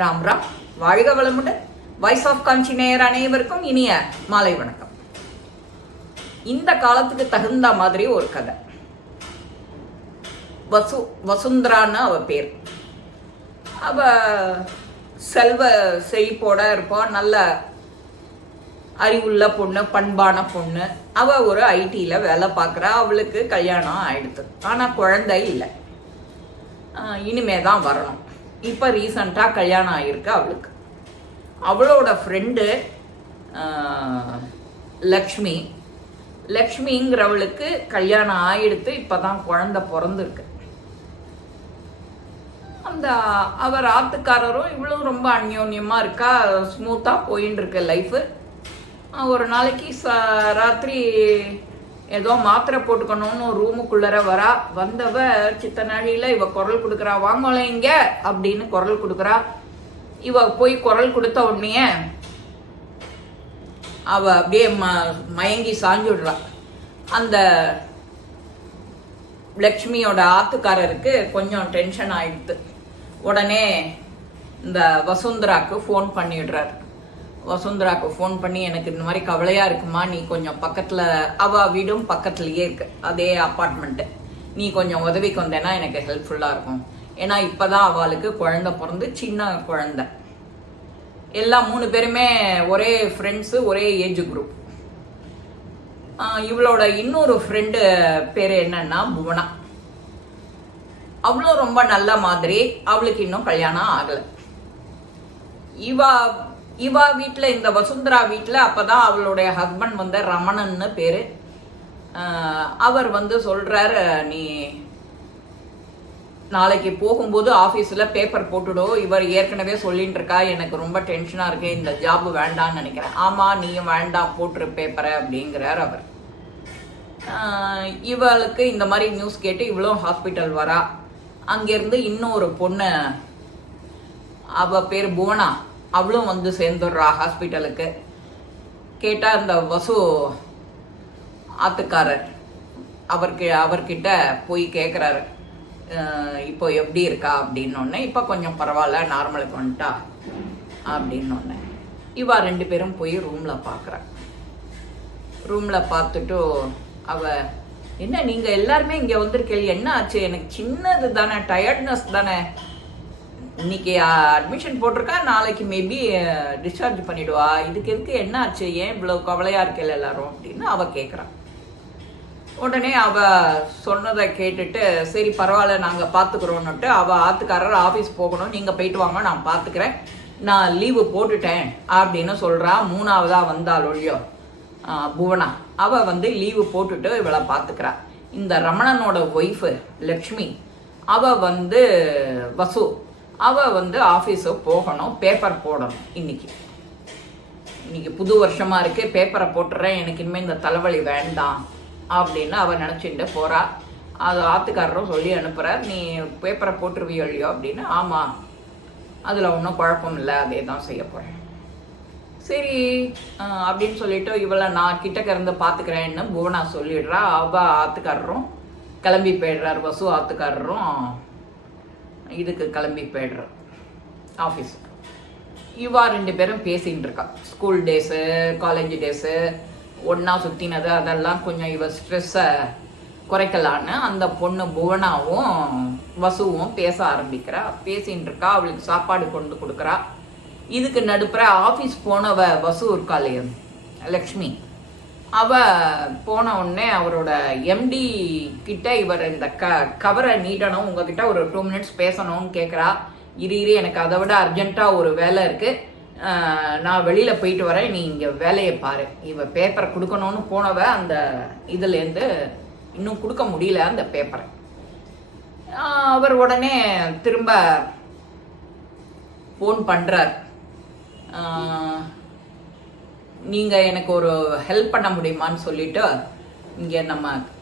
ராம் ராம். வாழ்க வளமுடன். Voice of காஞ்சி நேயர் அனைவருக்கும் இனிய மாலை வணக்கம். இந்த காலத்துக்கு தகுந்த மாதிரி ஒரு கதை. வசுந்தரான்னு அவ பேர். அவ செல்வ செழிப்போட இருப்பான், நல்ல அறிவுள்ள பொண்ணு, பண்பான பொண்ணு. அவ ஒரு ஐடியில் வேலை பார்க்குறா. அவளுக்கு கல்யாணம் ஆயிடுது, ஆனால் குழந்தை இல்லை, இனிமே தான் வரணும். இப்போ ரீசண்டாக கல்யாணம் ஆகிருக்கு அவளுக்கு. அவளோட ஃப்ரெண்டு லக்ஷ்மிங்கிறவளுக்கு கல்யாணம் ஆகிடுத்து, இப்போ தான் குழந்தை பிறந்திருக்கு. அந்த அவர் ஆத்துக்காரரும் இவ்வளவு ரொம்ப அந்யோன்யமாக இருக்கா, ஸ்மூத்தாக போயின்னு இருக்கு லைஃபு. ஒரு நாளைக்கு ராத்திரி ஏதோ மாத்திரை போட்டுக்கணும்னு ரூமுக்குள்ளர வரா. வந்தவ சித்த நாழியில் இவ குரல் கொடுக்குறா, வாங்கல இங்க அப்படின்னு குரல் கொடுக்குறா. இவ போய் குரல் கொடுத்த உடனே அவ அப்படியே மயங்கி சாஞ்சுடுறா. அந்த லக்ஷ்மியோட ஆத்துக்காரருக்கு கொஞ்சம் டென்ஷன் ஆயிடுது. உடனே இந்த வசுந்தராக்கு ஃபோன் பண்ணிடுறாரு. வசுந்தராக்கு ஃபோன் பண்ணி, எனக்கு இந்த மாதிரி கவலையாக இருக்குமா, நீ கொஞ்சம் பக்கத்தில், அவள் வீடும் பக்கத்துலேயே இருக்கு, அதே அப்பார்ட்மெண்ட்டு, நீ கொஞ்சம் உதவிக்கு வந்தேன்னா எனக்கு ஹெல்ப்ஃபுல்லாக இருக்கும். ஏன்னா இப்போ தான் அவளுக்கு குழந்தை பிறந்து, சின்ன குழந்தை. எல்லா 3 பேருமே ஒரே ஃப்ரெண்ட்ஸு, ஒரே ஏஜ் குரூப். இவளோட இன்னொரு ஃப்ரெண்டு பேர் என்னன்னா புவனா. அவளும் ரொம்ப நல்ல மாதிரி. அவளுக்கு இன்னும் கல்யாணம் ஆகலை. இவா வீட்டில், இந்த வசுந்தரா வீட்டில் அப்போதான் அவளுடைய ஹஸ்பண்ட் வந்து ரமணன்னு பேர். அவர் வந்து சொல்கிறாரு, நீ நாளைக்கு போகும்போது ஆஃபீஸில் பேப்பர் போட்டுடும். இவர் ஏற்கனவே சொல்லிட்டு இருக்கா, எனக்கு ரொம்ப டென்ஷனாக இருக்கு, இந்த ஜாப் வேண்டான்னு நினைக்கிறேன். ஆமாம், நீயும் வேண்டாம், போட்டுரு பேப்பரை அப்படிங்கிறார் அவர். இவளுக்கு இந்த மாதிரி நியூஸ் கேட்டு இவளும் ஹாஸ்பிட்டல் வரா. அங்கேருந்து இன்னொரு பொண்ணு, அவள் பேர் புவனா, அவளும் வந்து சேர்ந்துடுறா ஹாஸ்பிட்டலுக்கு. கேட்டால் இந்த வசு ஆத்துக்காரர் அவர்கிட்ட போய் கேட்குறாரு, இப்போ எப்படி இருக்கா அப்படின்னொன்னே. இப்போ கொஞ்சம் பரவாயில்ல, நார்மலுக்கு வந்துட்டா அப்படின்னொன்னே. இவா 2 பேரும் போய் ரூமில் பார்க்குறா. ரூமில் பார்த்துட்டு அவ, என்ன நீங்கள் எல்லாருமே இங்கே வந்திருக்கீங்க, என்ன ஆச்சு, எனக்கு சின்னது தானே, டயர்ட்னஸ் தானே, இன்னைக்கு அட்மிஷன் போட்டிருக்கா, நாளைக்கு மேபி டிஸ்சார்ஜ் பண்ணிடுவா, இதுக்கு எதுக்கு, என்ன ஆச்சு, ஏன் இவ்வளோ கவலையாக இருக்கல எல்லாரும் அப்படின்னு அவ கேட்குறான். உடனே அவ சொன்னதை கேட்டுட்டு, சரி பரவாயில்ல நாங்கள் பார்த்துக்குறோன்னுட்டு, அவள் ஆத்துக்காரர் ஆஃபீஸ் போகணும், நீங்கள் போயிட்டு வாங்க, நான் பார்த்துக்கிறேன், நான் லீவு போட்டுட்டேன் அப்படின்னு சொல்கிறா. 3ஆவதாக வந்தால் ஒழியோ புவனா, அவள் வந்து லீவு போட்டுட்டு இவளை பார்த்துக்கிறா. இந்த ரமணனோட ஒய்ஃபு லக்ஷ்மி, அவள் வந்து வசு, அவள் வந்து ஆஃபீஸுக்கு போகணும், பேப்பர் போடணும். இன்னைக்கு புது வருஷமாக இருக்குது, பேப்பரை போட்டுறேன், எனக்கு இனிமேல் இந்த தலைவலி வேண்டாம் அப்படின்னு அவள் நினச்சிட்டு போகிறா. அது ஆத்துக்காரரும் சொல்லி அனுப்புகிறார், நீ பேப்பரை போட்டுருவியோ இல்லையோ அப்படின்னு. ஆமாம், அதில் ஒன்றும் குழப்பம் இல்லை, அதே தான் செய்ய போகிறேன். சரி அப்படின்னு சொல்லிட்டு இவளை நான் கிட்டக்க இருந்து பார்த்துக்கிறேன்னு புவனா சொல்லிடுறா. அவள் ஆத்துக்காரரும் கிளம்பி போயிடுறார். வசு ஆத்துக்காரரும் இதுக்கு கிளம்பி போய்டுறார் ஆஃபீஸ். இவா 2 பேரும் பேசிகிட்டு இருக்கா. ஸ்கூல் டேஸு, காலேஜ் டேஸு, ஒன்றா சுற்றினது, அதெல்லாம் கொஞ்சம் இவ ஸ்ட்ரெஸ்ஸை குறைக்கலான்னு அந்த பொண்ணு புவனாவும் வசுவும் பேச ஆரம்பிக்கிறா. பேசின்னு இருக்கா. அவளுக்கு சாப்பாடு கொண்டு கொடுக்குறா. இதுக்கு நடுப்புற ஆஃபீஸ் போனவ வசு இருக்காளே லக்ஷ்மி, அவ போன உடனே அவரோட எம்டி கிட்ட இவர் இந்த கவரை நீட்டணும், உங்ககிட்ட ஒரு 2 மினிட்ஸ் பேசணும்னு கேட்குறா. இரு எனக்கு அதை விட அர்ஜென்ட்டாக ஒரு வேலை இருக்குது, நான் வெளியில் போயிட்டு வரேன், நீ இங்கே வேலையை பாரு. இவ பேப்பரை கொடுக்கணும்னு போனவ அந்த இதுலேருந்து இன்னும் கொடுக்க முடியல அந்த பேப்பரை. அவர் உடனே திரும்ப ஃபோன் பண்ணுறார். நீங்கள் எனக்கு ஒரு ஹெல்ப் பண்ண முடியுமான்னு சொல்லிவிட்டு, இங்கே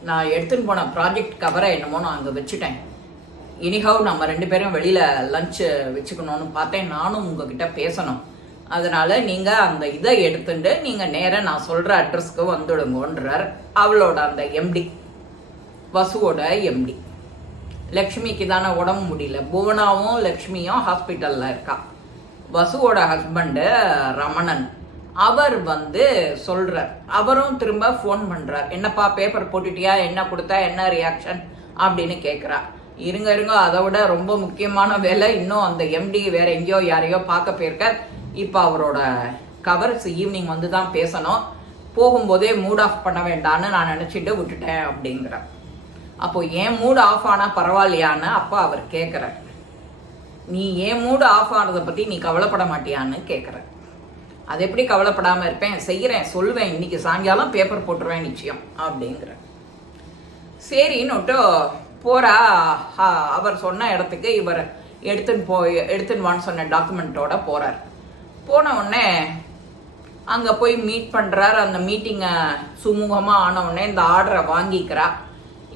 நான் எடுத்துன்னு போன ப்ராஜெக்ட் கவரை என்னமோ நான் அங்கே வச்சுட்டேன். எனிஹவ் நம்ம 2 பேரும் வெளியில் லஞ்சு வச்சுக்கணும்னு பார்த்தேன், நானும் உங்ககிட்ட பேசணும், அதனால் நீங்கள் அந்த இதை எடுத்துட்டு நீங்கள் நேராக நான் சொல்கிற அட்ரஸ்க்கு வந்துடுங்கன்றார் அவளோட அந்த எம்டி, வசுவோட எம்டி. லக்ஷ்மிக்கு தானே உடம்பு முடியல, புவனாவும் லக்ஷ்மியும் ஹாஸ்பிட்டலில் இருக்கா. வசுவோட ஹஸ்பண்டு ரமணன் அவர் வந்து சொல்றார். அவரும் திரும்ப ஃபோன் பண்றார். என்னப்பா பேப்பர் போட்டுட்டியா, என்ன கொடுத்தா, என்ன ரியாக்ஷன் அப்படின்னு கேட்குறா. இருங்க அதை விட ரொம்ப முக்கியமான வேலை, இன்னும் அந்த எம்டி வேற எங்கேயோ யாரையோ பார்க்க போயிருக்கார். இப்போ அவரோட கவர்ஸ் ஈவினிங் வந்து தான் பேசணும், போகும்போதே மூட் ஆஃப் பண்ண வேண்டான்னு நான் நினச்சிட்டு விட்டுட்டேன் அப்படிங்கிற. அப்போ ஏன் மூட் ஆஃப் ஆனால் பரவாயில்லையான்னு அப்போ அவர் கேட்குறார். நீ ஏன் மூடு ஆஃப் ஆனதை பற்றி நீ கவலைப்பட மாட்டியான்னு கேட்குற. அது எப்படி கவலைப்படாமல் இருப்பேன், செய்கிறேன், சொல்லுவேன், இன்னைக்கு சாயங்காலம் பேப்பர் போட்டுருவேன் நிச்சயம் அப்படிங்கிற. சரின்னுட்டு போகிறா. அவர் சொன்ன இடத்துக்கு இவர் எடுத்துன்னு வான்னு சொன்ன டாக்குமெண்ட்டோட போகிறார். போன உடனே அங்கே போய் மீட் பண்ணுறார். அந்த மீட்டிங்கை சுமூகமாக ஆன உடனே இந்த ஆர்டரை வாங்கிக்கிறா.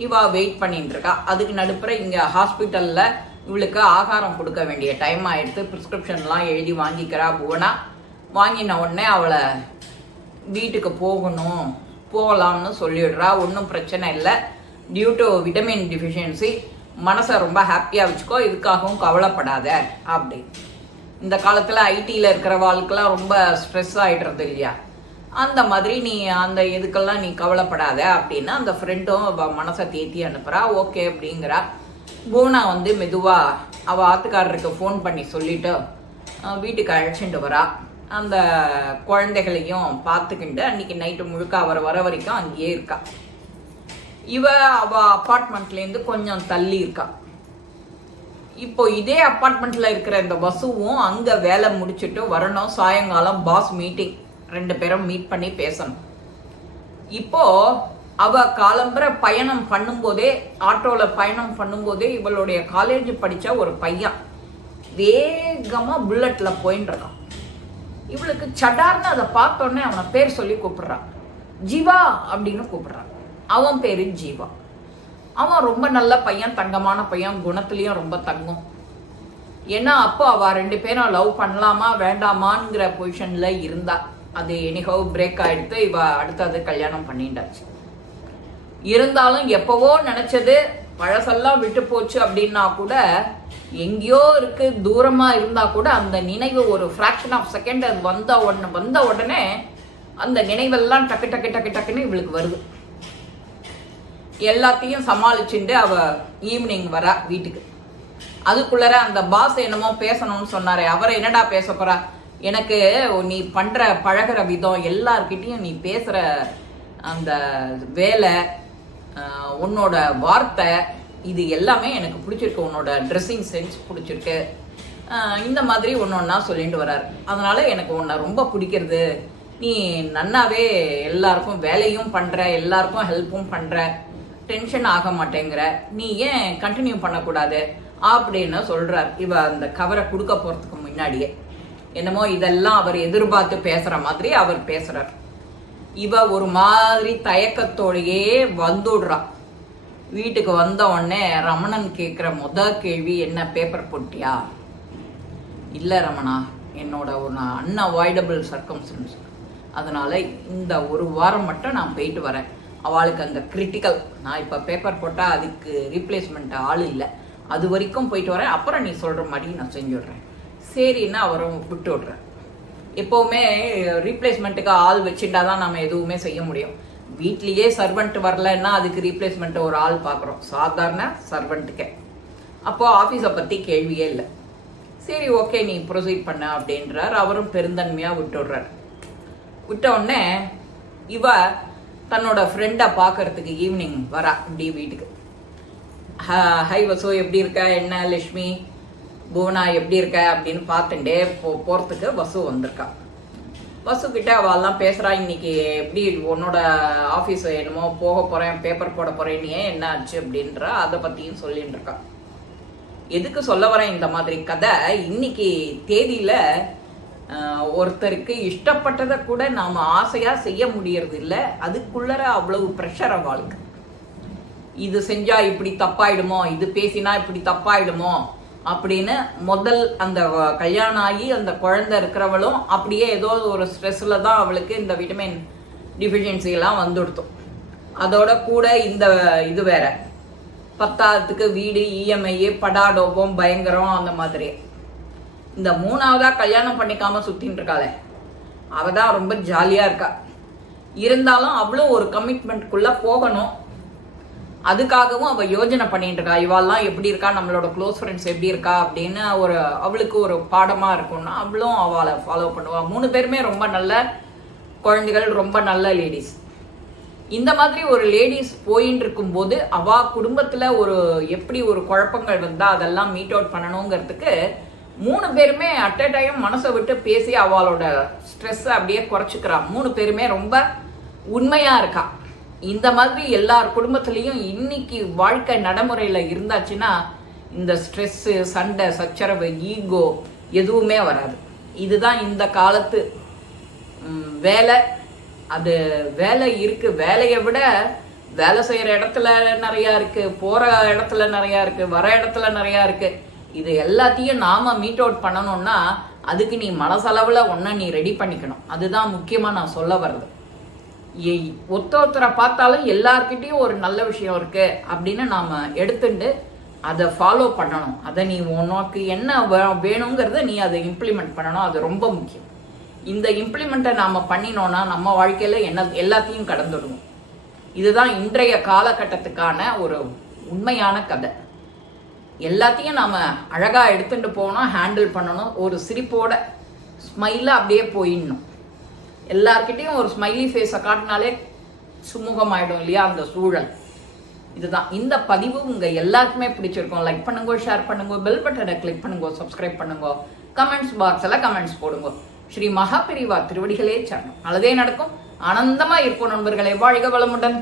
இவா வெயிட் பண்ணிட்டு இருக்கா. அதுக்கு நடுப்புற இங்கே ஹாஸ்பிட்டலில் இவளுக்கு ஆகாரம் கொடுக்க வேண்டிய டைம் ஆகிடுத்து. ப்ரிஸ்கிரிப்ஷன்லாம் எழுதி வாங்கிக்கிறா புவனா. வாங்கின உடனே அவளை வீட்டுக்கு போகலாம்னு சொல்லிடுறா. ஒன்றும் பிரச்சனை இல்லை, டியூ டு விட்டமின் டிஃபிஷியன்சி, மனசை ரொம்ப ஹாப்பியாக வச்சுக்கோ, இதுக்காகவும் கவலைப்படாத அப்படி. இந்த காலத்தில் ஐடியில் இருக்கிறவாளுக்கெல்லாம் ரொம்ப ஸ்ட்ரெஸ் ஆகிடுறது இல்லையா, அந்த மாதிரி நீ அந்த இதுக்கெல்லாம் நீ கவலைப்படாத அப்படின்னு அந்த ஃப்ரெண்டும் மனசை தேத்தி அனுப்புகிறா. ஓகே அப்படிங்கிறா. பூனா வந்து மெதுவாக அவள் ஆத்துக்காரருக்கு ஃபோன் பண்ணி சொல்லிவிட்டு வீட்டுக்கு அழைச்சிட்டு வரா. அந்த குழந்தைகளையும் பார்த்துக்கிட்டு அன்றைக்கி நைட்டு முழுக்க அவர் வர வரைக்கும் அங்கேயே இருக்கா. அவள் அப்பார்ட்மெண்ட்லேருந்து கொஞ்சம் தள்ளி இருக்கா. இப்போ இதே அப்பார்ட்மெண்ட்டில் இருக்கிற இந்த வசுவும் அங்கே வேலை முடிச்சுட்டு வரணும். சாயங்காலம் பாஸ் மீட்டிங், 2 பேரும் மீட் பண்ணி பேசணும். இப்போ அவ காலம்பர பயணம் பண்ணும்போதே, ஆட்டோவில் பயணம் பண்ணும்போதே இவளுடைய காலேஜ் படித்த ஒரு பையன் வேகமாக புல்லட்டில் போயின்னு இருக்கான். இவளுக்கு சடார்னு அதை பார்த்தோன்னே அவனை பேர் சொல்லி கூப்பிடுறான். ஜீவா அப்படின்னு கூப்பிடுறான். அவன் பேரு ஜீவா. அவன் ரொம்ப நல்ல பையன், தங்கமான பையன், குணத்துலேயும் ரொம்ப தங்கம். ஏன்னா அப்போ அவள் 2 பேரும் லவ் பண்ணலாமா வேண்டாமாங்கிற பொசிஷனில் இருந்தா. அது எனிஹவ் பிரேக் ஆகிடுத்து. இவ அடுத்தது கல்யாணம் பண்ணிட்டாச்சு. இருந்தாலும் எப்போவோ நினச்சது பழசெல்லாம் விட்டு போச்சு அப்படின்னா கூட, எங்கேயோ இருக்கு தூரமாக இருந்தால் கூட அந்த நினைவு ஒரு ஃப்ராக்ஷன் ஆஃப் செகண்ட் அது வந்த உடனே அந்த நினைவெல்லாம் டக்கு டக்கு டக்கு டக்குன்னு இவளுக்கு வருது. எல்லாத்தையும் சமாளிச்சுட்டு அவள் ஈவினிங் வரா வீட்டுக்கு. அதுக்குள்ளர அந்த பாஸ் என்னமோ பேசணும்னு சொன்னாரே, அவரை என்னடா பேச போறா, எனக்கு நீ பண்ணுற பழகிற விதம், எல்லார்கிட்டையும் நீ பேசுகிற அந்த வேலை, உன்னோட வார்த்தை, இது எல்லாமே எனக்கு பிடிச்சிருக்கு, உன்னோட ட்ரெஸ்ஸிங் சென்ஸ் பிடிச்சிருக்கு, இந்த மாதிரி ஒன்று ஒன்றா சொல்லிட்டு வர்றார். அதனால் எனக்கு உன்னை ரொம்ப பிடிக்கிறது, நீ நன்னாவே எல்லாருக்கும் வேலையும் பண்ணுற, எல்லாருக்கும் ஹெல்ப்பும் பண்ணுற, டென்ஷன் ஆக மாட்டேங்கிற, நீ ஏன் கண்டினியூ பண்ணக்கூடாது அப்படின்னு சொல்கிறார். இவ அந்த கவரை கொடுக்க போகிறதுக்கு முன்னாடியே என்னமோ இதெல்லாம் அவர் எதிர்பார்த்து பேசுகிற மாதிரி அவர் பேசுகிறார். இவ ஒரு மாதிரி தயக்கத்தோடையே வந்துடுறா. வீட்டுக்கு வந்த உடனே ரமணன் கேட்குற கேள்வி, என்ன பேப்பர் போட்டியா? இல்லை ரமணா, என்னோட ஒரு அன்அவாய்டபிள் சர்க்கம்ஸ்டன்ஸ், அதனால் இந்த ஒரு வாரம் மட்டும் நான் போயிட்டு வரேன். அவளுக்கு அந்த கிரிட்டிக்கல், நான் இப்போ பேப்பர் போட்டால் அதுக்கு ரீப்ளேஸ்மெண்ட் ஆள் இல்லை, அது வரைக்கும் போயிட்டு வரேன், அப்புறம் நீ சொல்கிற மாதிரி நான் செஞ்சுடுறேன். சரின்னு அவரும் விட்டு விட்றேன். எப்போவுமே ரீப்ளேஸ்மெண்ட்டுக்கு ஆள் வச்சுட்டா தான் நம்ம எதுவுமே செய்ய முடியும். வீட்லேயே சர்வெண்ட் வரலன்னா அதுக்கு ரீப்ளேஸ்மெண்ட்டு ஒரு ஆள் பார்க்குறோம், சாதாரண சர்வெண்ட்டுக்கே. அப்போது ஆஃபீஸை பற்றி கேள்வியே இல்லை. சரி ஓகே நீ ப்ரொசீட் பண்ண அப்படின்றார். அவரும் பெருந்தன்மையாக விட்டுடுறார். விட்ட உடனே இவ தன்னோட ஃப்ரெண்டை பார்க்கறதுக்கு ஈவினிங் வரா இப்படி வீட்டுக்கு. ஹை வசு, எப்படி இருக்க, என்ன லக்ஷ்மி, புவனா எப்படி இருக்க அப்படின்னு பார்த்துட்டே போகிறதுக்கு வசு வந்திருக்கா. வசுக்கிட்ட அவெல்லாம் பேசுகிறா. இன்னைக்கு எப்படி உன்னோட ஆஃபீஸ் என்னமோ போக போகிறேன், பேப்பர் போட போகிறேன், நீ ஏன் என்ன ஆச்சு அப்படின்ற அதை பற்றியும் சொல்லிட்டு இருக்கா. எதுக்கு சொல்ல வரேன் இந்த மாதிரி கதை, இன்னைக்கு தேதியில் ஒருத்தருக்கு இஷ்டப்பட்டதை கூட நாம் ஆசையாக செய்ய முடியறது இல்லை. அதுக்குள்ளர அவ்வளவு ப்ரெஷர் அவளுக்கு. இது செஞ்சால் இப்படி தப்பாயிடுமோ, இது பேசினா இப்படி தப்பாயிடுமோ அப்படின்னு முதல் அந்த கல்யாணம் ஆகி அந்த குழந்தை இருக்கிறவளும் அப்படியே ஏதோ ஒரு ஸ்ட்ரெஸ்ஸில் தான் அவளுக்கு இந்த விட்டமின் டிஃபிஷியன்சிலாம் வந்துடுத்தோம். அதோட கூட இந்த இது வேற, பத்தாவதுக்கு வீடு, இஎம்ஐ, படாடோபம் பயங்கரம், அந்த மாதிரி இந்த 3ஆவதா கல்யாணம் பண்ணிக்காம சுத்தின்னு இருக்காளே, அவ தான் ரொம்ப ஜாலியா இருக்கா. இருந்தாலும் அவளும் ஒரு கமிட்மெண்ட்குள்ள போகணும். அதுக்காகவும் அவள் யோஜனை பண்ணிட்டு இருக்கா. இவாள்லாம் எப்படி இருக்கா, நம்மளோட க்ளோஸ் ஃப்ரெண்ட்ஸ் எப்படி இருக்கா அப்படின்னு அவளுக்கு ஒரு பாடமாக இருக்கும்னா அவளும் அவளை ஃபாலோ பண்ணுவாள். 3 பேருமே ரொம்ப நல்ல குழந்தைகள், ரொம்ப நல்ல லேடிஸ். இந்த மாதிரி ஒரு லேடிஸ் போயின்னு இருக்கும்போது அவள் குடும்பத்தில் எப்படி ஒரு குழப்பங்கள் வந்தால் அதெல்லாம் மீட் அவுட் பண்ணணுங்கிறதுக்கு 3 பேருமே அட் அ டைம் மனசை விட்டு பேசி அவளோட ஸ்ட்ரெஸ்ஸை அப்படியே குறைச்சிக்கிறா. 3 பேருமே ரொம்ப உண்மையாக இருக்கா. இந்த மாதிரி எல்லார் குடும்பத்திலையும் இன்னைக்கு வாழ்க்கை நடைமுறையில் இருந்தாச்சுன்னா இந்த ஸ்ட்ரெஸ்ஸு, சண்டை, சச்சரவு, ஈகோ எதுவுமே வராது. இதுதான் இந்த காலத்து வேலை. அது வேலை இருக்குது. வேலையை விட வேலை செய்கிற இடத்துல நிறையா இருக்குது, போகிற இடத்துல நிறையா இருக்குது, வர இடத்துல நிறையா இருக்குது. இது எல்லாத்தையும் நாம் மீட் அவுட் பண்ணணும்னா அதுக்கு நீ மனசளவில் ஒன்றை நீ ரெடி பண்ணிக்கணும். அதுதான் முக்கியமாக நான் சொல்ல வர்றது. ஒருத்தரை பார்த்தாலும் எல்லார்கிட்டையும் ஒரு நல்ல விஷயம் இருக்கு அப்படின்னு நாம் எடுத்துட்டு அதை ஃபாலோ பண்ணணும். அதை நீ உனக்கு என்ன வேணுங்கிறத நீ அதை இம்ப்ளிமெண்ட் பண்ணணும். அது ரொம்ப முக்கியம். இந்த இம்ப்ளிமெண்ட்டை நாம் பண்ணினோன்னா நம்ம வாழ்க்கையில் எல்லாத்தையும் கடந்துடுவோம். இதுதான் இன்றைய காலகட்டத்துக்கான ஒரு உண்மையான கதை. எல்லாத்தையும் நாம் அழகாக எடுத்துகிட்டு போகணும், ஹேண்டில் பண்ணணும். ஒரு சிரிப்போட ஸ்மைலாக அப்படியே போயிடணும். எல்லார்கிட்டையும் ஒரு ஸ்மைலி ஃபேஸை காட்டினாலே சுமூகமாயிடும் இல்லையா அந்த சூழல். இதுதான் இந்த பதிவு உங்கள் எல்லாருக்குமே பிடிச்சிருக்கும். லைக் பண்ணுங்க, ஷேர் பண்ணுங்க, பெல் பட்டனை கிளிக் பண்ணுங்க, சப்ஸ்கிரைப் பண்ணுங்க, கமெண்ட்ஸ் பாக்ஸில் கமெண்ட்ஸ் போடுங்க. ஸ்ரீ மகாபெரிவா திருவடிகளே சரணம். நல்லதே நடக்கும். ஆனந்தமாக இருப்போம் நண்பர்களே. வாழ்க வளமுடன்.